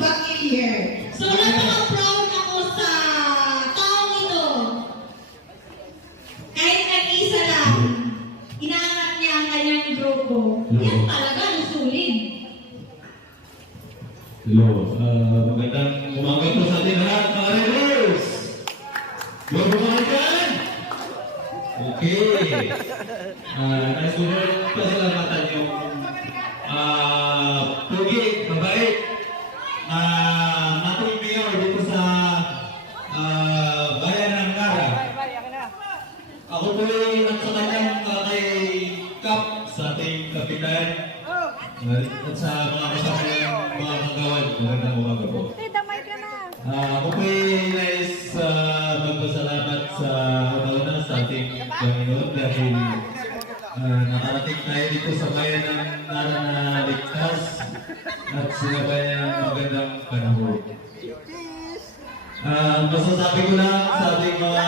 Bakilyer. So, napaka-proud ako sa taong ito. Kahit nag-isa lang, inaangat niya ang kanyang grupo. Yan talaga, nusulid. Hello, magandang umaga po sa ating lahat, mga Rebels! Good morning! Okay. Nasunod pasalamatan yung pugi, mabait, na natuloy mayor dito sa bayan ng Nara. Ako po ay sa kanyang kay Kap sa ating kapitan at sa mga kasama ng mga kagawad. Magandang umaga po. Ako po ay nais magpasalamat sa una sa ating Panginoon dahil nakarating tayo dito sa bayan ng Nara na ligtas at sinabayan ng magandang panahon. Masasabi ko lang sa ating mga